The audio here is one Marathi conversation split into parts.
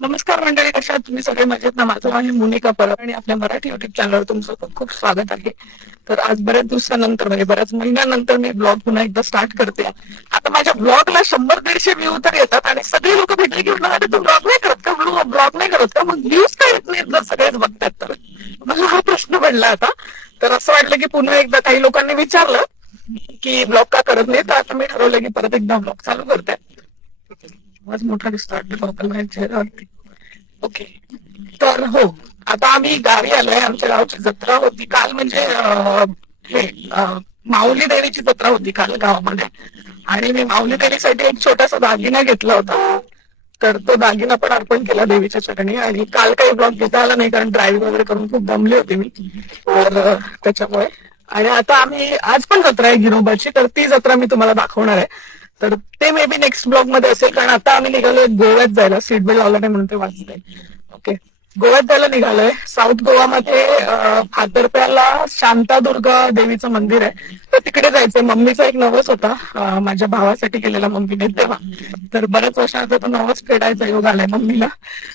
नमस्कार मंडळी कशा तुम्ही सगळे मजेत ना? माझं आहे मुनिका परब आणि आपल्या मराठी युट्यूब चॅनलवर तुमचं खूप खूप स्वागत आहे. तर आज बऱ्याच दिवसानंतर म्हणजे बऱ्याच महिन्यानंतर मी ब्लॉग पुन्हा एकदा स्टार्ट करते. आता माझ्या ब्लॉगला शंभर दीडशे व्ह्यू तर येतात आणि सगळे लोक भेटले की म्हणतात, "अरे, तू ब्लॉग नाही करत का? म्हणून ब्लॉग नाही करत का? मग व्ह्यूज काय येत नाहीत? जर सगळेच बघतात तर. मला हा प्रश्न पडला आता. तर असं वाटलं की पुन्हा एकदा काही लोकांनी विचारलं की ब्लॉग का करत नाही तर आता मी ठरवलं की परत एकदा ब्लॉग चालू करते. आवाज मोठा दिसतो ओके तर हो आता आम्ही गावी आलोय. आमच्या गावची जत्रा होती काल म्हणजे हे माऊली देवीची जत्रा होती काल गावामध्ये. आणि मी माऊली देवीसाठी एक छोटासा दागिना घेतला होता. तर तो दागिना पण अर्पण केला देवीच्या चरणी. आणि काल काही ब्लॉग घेता आला नाही कारण ड्राईव्ह वगैरे करून खूप दमली होती मी. तर त्याच्यामुळे. आणि आता आम्ही आज पण जत्रा आहे गिरोबाची तर ती जत्रा मी तुम्हाला दाखवणार आहे. तर ते मे बी नेक्स्ट ब्लॉगमध्ये असेल कारण आता आम्ही निघालोय गोव्यात जायला. सीट बेल्ट लावला नाही म्हणून ते वाचलंय ओके गोव्यात जायला निघालोय. साऊथ गोवामध्ये अं, फादरप्याला शांतादुर्गा देवीचं मंदिर आहे. तर तिकडे जायचंय. मम्मीचा एक नवस होता. माझ्या भावासाठी केलेला मम्मीने तेव्हा. तर बऱ्याच वर्षानंतर तो नवस फेडायचा योग आलाय मम्मीला.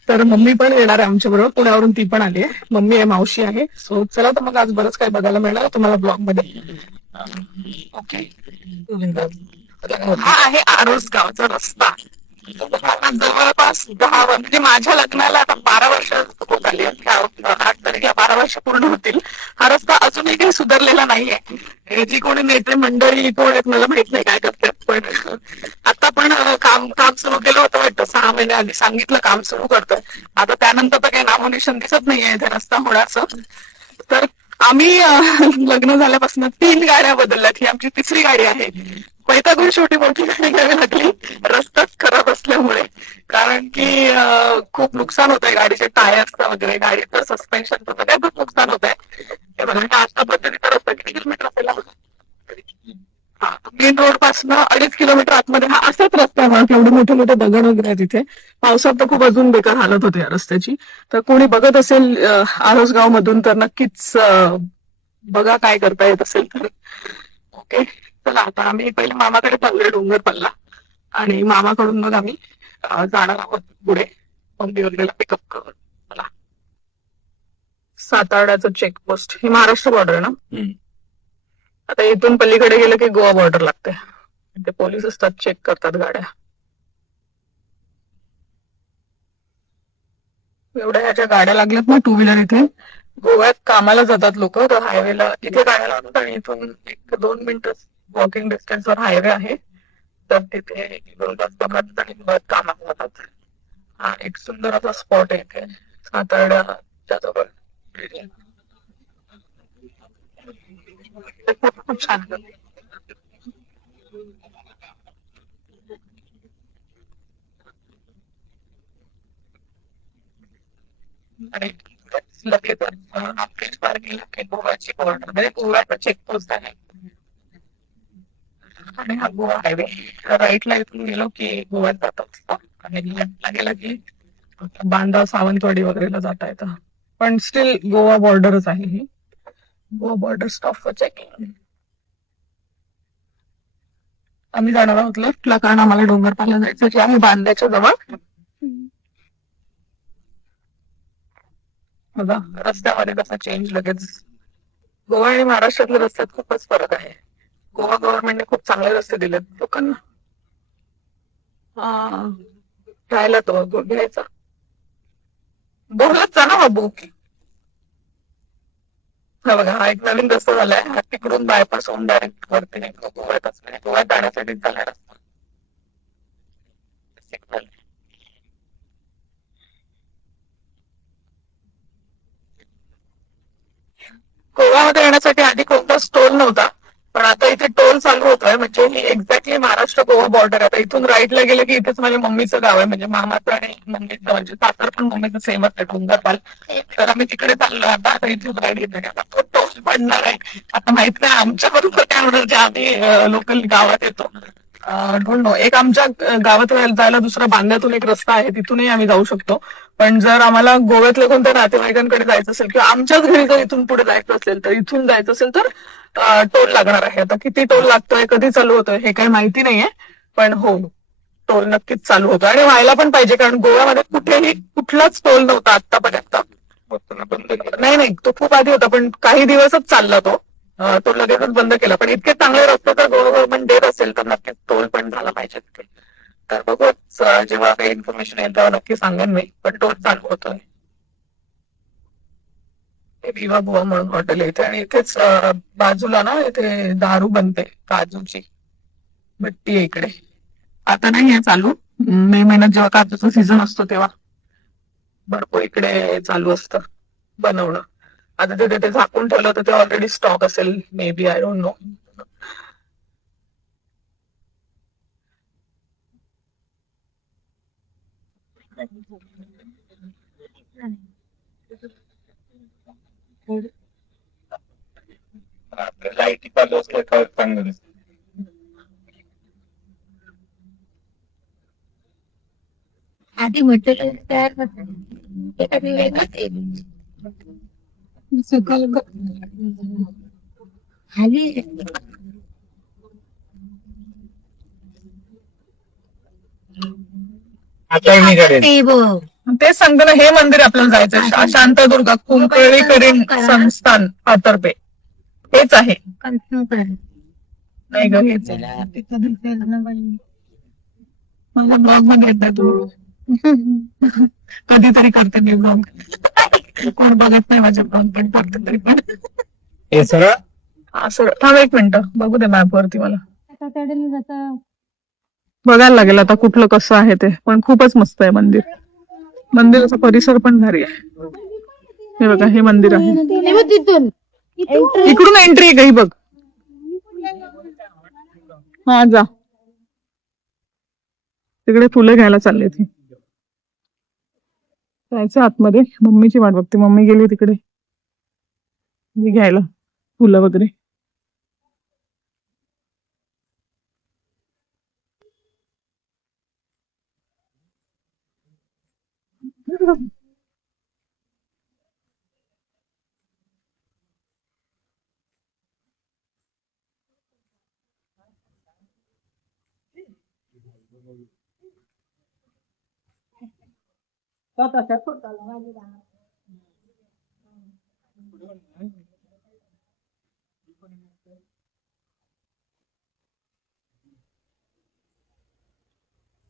तर मम्मी पण येणार आहे आमच्या बरोबर. पुण्यावरून ती पण आली आहे. मम्मी आहे मावशी आहे. सो चला तर मग आज बरंच काही बघायला मिळणार तुम्हाला ब्लॉगमध्ये. ओके हा आहे आरोस गावचा रस्ता. जवळपास दहा म्हणजे माझ्या लग्नाला आता बारा वर्ष होत आली आठ तारखेला बारा वर्ष पूर्ण होतील. हा रस्ता अजूनही काही सुधारलेला नाहीये. हे जी कोणी नेते मंडळी कोण आहेत मला माहीत नाही काय करतात पण आता पण काम काम सुरू केलं होतं वाटतं. सहा महिने आधी सांगितलं काम सुरू करतोय. आता त्यानंतर तर काही नामोनिशन दिसत नाहीये ते रस्ता होण्याचं. तर आम्ही लग्न झाल्यापासून तीन गाड्या बदलल्यात. ही आमची तिसरी गाडी आहे. पैतागून शेवटी मोठी गाडी घ्यावी लागली. रस्ताच खराब असल्यामुळे. कारण की खूप नुकसान होत आहे गाडीचे टायर्सचं वगैरे. गाडीचं सस्पेन्शन सगळं खूप नुकसान होत आहे बघा अशा पद्धतीचा रस्ता किती किलोमीटर असेल हा? मेन रोडपासून अडीच किलोमीटर आतमध्ये. हा असाच रस्ता आहे. म्हणून एवढे मोठे मोठे दगड वगैरे आहेत तिथे. पावसात तर खूप अजून बेकार हालत होते या रस्त्याची. तर कोणी बघत असेल आरोसगाव मधून तर नक्कीच बघा काय करता येत असेल तर. ओके. चला आता आम्ही पहिले मामाकडे चाललोय डोंगर पल्ला. आणि मामाकडून मग आम्ही जाणार आहोत पुढे. वगैरेला पिकअप करून. साताऱ्याचं चेकपोस्ट ही महाराष्ट्र बॉर्डर ना? आता इथून पलीकडे गेलं की गोवा बॉर्डर लागते. ते पोलीस असतात चेक करतात गाड्या. एवढ्या ह्या ज्या गाड्या लागल्यात ना टू व्हीलर इथे. गोव्यात कामाला जातात लोक तर हायवेला इथे गाड्या लावतात आणि इथून एक दोन मिनिट वॉकिंग डिस्टन्सवर हायवे आहे. तर तिथे दोन तास आणि गोव्यात कामाला जातात. हा एक सुंदर असा स्पॉट आहे इथे. सातारड्याच्या जवळ खूप छान. आणि लगेच आपलीच पार गेला गोव्याची बॉर्डर म्हणजे गोव्याचा चेकपोस्ट आहे. आणि हा गोवा हायवे राईटला इथून गेलो की गोव्यात जातात आणि लेफ्टला गेला की बांदा सावंतवाडी वगैरेला जाता येतं. पण स्टील गोवा बॉर्डरच आहे ही. Goa border stop for checking आम्ही जाणार आहोत लेफ्टला कारण आम्हाला डोंगर पाहायला जायचं की आहे बांद्याच्या जवळ. बघा रस्त्यामध्ये कसा चेंज लगेच. गोवा आणि महाराष्ट्रातल्या रस्त्यात खूपच फरक आहे. गोवा गव्हर्नमेंटने खूप चांगले रस्ते दिलेत लोकांना. राहायला तो घ्यायचा. बोलत जा ना बाबू. हा बघा हा एक नवीन रस्ता झालाय. हा तिकडून बायपास होऊन डायरेक्ट वरती निघतो गोव्यातच म्हणजे गोव्यात जाण्यासाठी झालाय रस्ता. गोव्यामध्ये येण्यासाठी आधी कोणताच टोल नव्हता. पण आता इथे टोल चालू होतोय म्हणजे ही एक्झॅक्टली महाराष्ट्र गोवा बॉर्डर आहे. आता इथून राईटला गेलं की इथेच माझ्या मम्मीचं गाव आहे. म्हणजे मामाचं आणि मम्मीचं म्हणजे सातार पण मम्मीचं सेमच आहे डोंगरपाल. तर आम्ही तिकडे चाललो. आता आता इथे राईट येतोय आता तो टोल पडणार आहे. आता माहीत नाही आमच्या बरोबर काय होणार. जे आम्ही लोकल गावात येतो. डोंट नो एक आमच्या गावात जायला दुसरा बांद्यातून एक रस्ता आहे. तिथूनही आम्ही जाऊ शकतो. पण जर आम्हाला गोव्यातल्या कोणत्या नातेवाईकांकडे जायचं असेल किंवा आमच्याच घरी जर इथून पुढे जायचं असेल तर इथून जायचं असेल तर टोल लागणार आहे. आता किती टोल लागतोय कधी चालू होतोय हे काही माहिती नाहीये. पण हो टोल नक्कीच चालू होतो. आणि व्हायला पण पाहिजे कारण गोव्यामध्ये कुठेही कुठलाच टोल नव्हता आतापर्यंत नाही नाही तो खूप आधी होता पण काही दिवसच चालला तो. तो लगेचच बंद केला. पण इतके चांगले रस्ते तर गोवा गव्हर्नमेंट देत असेल तर नक्कीच टोल पण झाला पाहिजे. तर बघूच जेव्हा काही इन्फॉर्मेशन येईल तेव्हा नक्की सांगेन मी पण टोल चालू होतोय. विवा बुवा म्हणून हॉटेल येते आणि इथेच बाजूला ना इथे दारू बनते काजूची. भट्टी आहे इकडे. आता नाही आहे चालू. मे महिन्यात जेव्हा काजूचा सीझन असतो तेव्हा. भरपूर इकडे चालू असतं बनवणं. आता ते तिथे झाकून ठेवलं तर ते ऑलरेडी स्टॉक असेल. May be I don't know चालू असल्या तर दिसतं. आधी म्हटलं तयार खाली. आता ते बघ. तेच सांगतो ना हे मंदिर आपल्याला जायचं शा- शांतादुर्गा कुंकळीकरी संस्थान पातर्फे हेच आहे. नाही ग हेच आहे. माझ्या ब्लॉगमध्ये येत नाही तू. कधीतरी करते मी ब्लॉग. कोण बघत नाही माझे ब्लॉग पण करते तरी पण. हे असं थांब एक मिनिट. बघू दे मॅप वरती मला. आता त्याच्याने जातं. बघायला लागेल आता कुठलं कसं आहे ते. पण खूपच मस्त आहे मंदिर. मंदिराचा परिसर पण भारी आहे. हे बघा हे मंदिर आहे. हे तिथून. इकडून एंट्री आहे काही बघ. हा जा. तिकडे फुलं घ्यायला चालले ती जायचं आतमध्ये. मम्मीची वाट बघते. मम्मी गेली तिकडे. ती घ्यायला. फुलं वगैरे.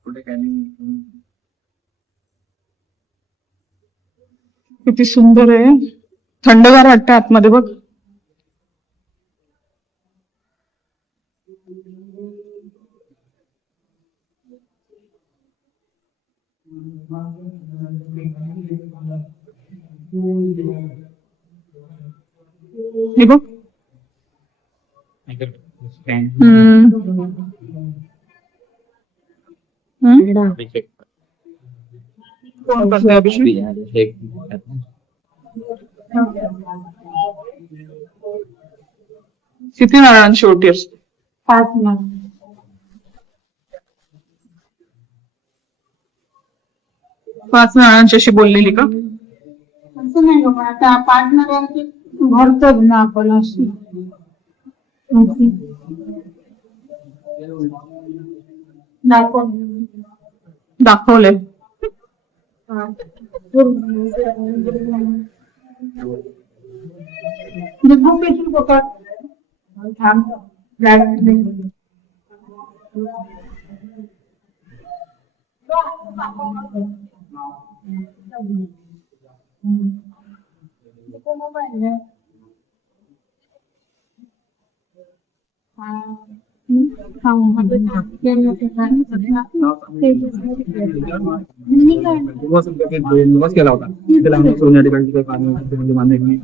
कुठे काय नाही. किती सुंदर आहे थंडगार वाटतं आतमध्ये बघ हे बघ करतंय अभिषेक? किती नारळांची ओटी असते पाच ना. पाच नारळांची अशी बोललेली का? असं नाही बाबा आता पाच नव्याची भरतोच ना दिवस दिवस केला होता त्याला आम्ही सोन्या ठिकाणी तिथे पाणी म्हणजे मान्य केली.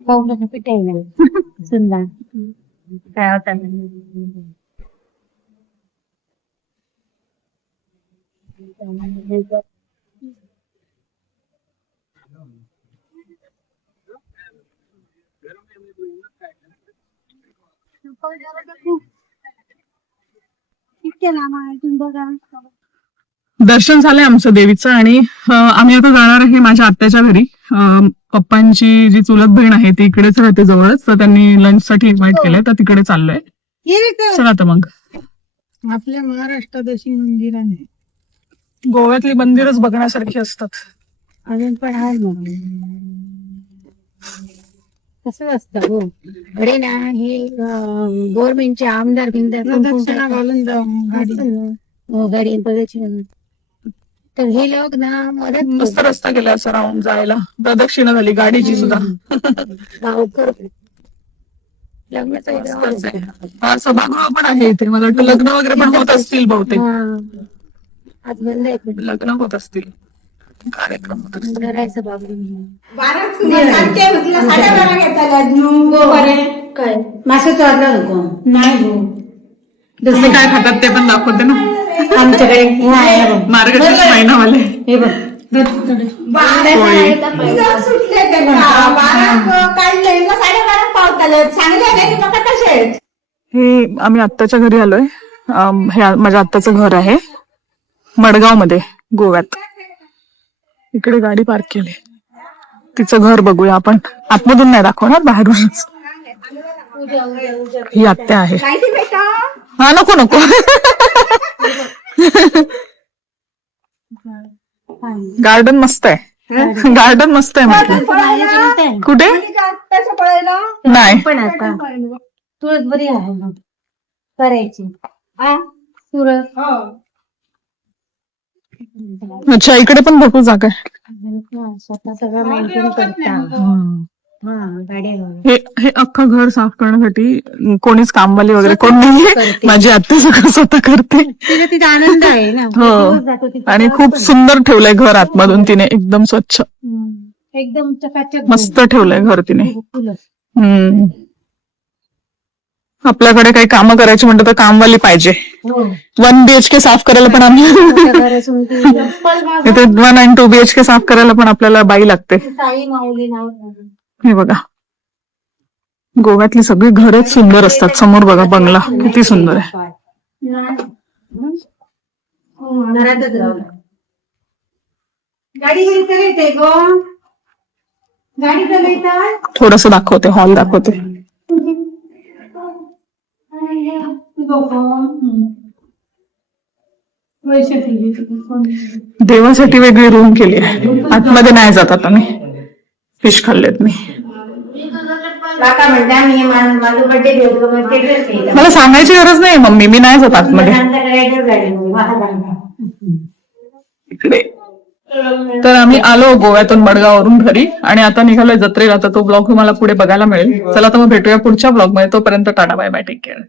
पावसाचं पीठ आहे ना. सुंदर. काय होता? दर्शन झालंय आमचं देवीचं आणि आम्ही आता जाणार आहे माझ्या आत्याच्या घरी. पप्पांची जी चुलत बहीण आहे ती इकडेच राहते जवळच तर त्यांनी लंच साठी इन्व्हाइट केलंय तर तिकडे चाललोय. चला तर मग. आपल्या महाराष्ट्रात अशी मंदिर आहे. गोव्यातली मंदिरच बघण्यासारखी असतात. अजून पण आहे कसं असतं. हो. अरे ना हे गव्हर्नमेंटचे आमदार बिमदार प्रदक्षिणा घालून जाऊ गाडी प्रदक्षिणा तर हे लोक ना मदत मस्त रस्ता गेला असं राहून जायला. प्रदक्षिणा झाली गाडीची सुद्धा. गावकर. लग्नाचा मस्तच आहे. हा सभागृह पण आहे इथे. मला वाटतं लग्न वगैरे पण होत असतील बहुतेक. आज बंद आहे लग्न होत असतील. कार्यक्रम होत असतील. करायचं बाबू काय? मासे चालला नको. नाही. हो. दुसरे काय खातात ते पण दाखवते ना. आमच्याकडे हे आहे बघ. मार्गशीर्ष महिनावाले. हे बघ. हे. आम्ही आत्ताच्या घरी आलोय. अम, हे आ- माझ्या आत्ताचं घर आहे. मडगावमध्ये गोव्यात. इकडे गाडी पार्क केली. तिचं घर बघूया आपण. आतमधून नाही दाखवणार बाहेरूनच. ही आत्या आहे. हा नको नको. गार्डन मस्त आहे. गार्डन मस्त आहे म्हटलं. कुठे? नाही. पण आता तुळस बरी आहे. करायची. तुळस अच्छा इकडे पण भरपूर जागा आहे हा, स्वतः सगळं मेंटेन करता हा गाडी हे हे अख्खं घर साफ करण्यासाठी कोणीच कामवाली वगैरे कोण नाहीये करते. माझी आत्या सगळं स्वतः करते तिला तिचा आनंद आहे ना हो. दिवस जातो तिचा आणि खूप पण. सुंदर ठेवलंय घर आतमधून तिने एकदम स्वच्छ हम्म. एकदम चकाचक मस्त ठेवलंय घर तिने फुलं. हम्म. आपल्याकडे काही कामं करायची म्हणतं तर कामवाली पाहिजे. हो. वन बीएचके साफ करायला पण आम्ही इथे वन अँड टू बीएचके साफ करायला पण आपल्याला बाई लागते. हे बघा. गोव्यातली सगळी घरच सुंदर असतात. समोर बघा बंगला. किती सुंदर आहे. घरातच राहू गाडी घरी येते ग. गाडी चालवतात थोडस दाखवते हॉल दाखवते. देवासाठी वेगळी रूम केली आहे. आतमध्ये नाही जात आता मी. फिश खाल्लेत मी. मला सांगायची गरज नाही मम्मी. मी नाही जात आतमध्ये. इकडे. तर आम्ही आलो गोव्यातून मडगाववरून घरी आणि आता निघालोय जत्रेला. तर तो ब्लॉग तुम्हाला पुढे बघायला मिळेल. चला तर मग भेटूया पुढच्या ब्लॉगमध्ये. तोपर्यंत tata bye bye take care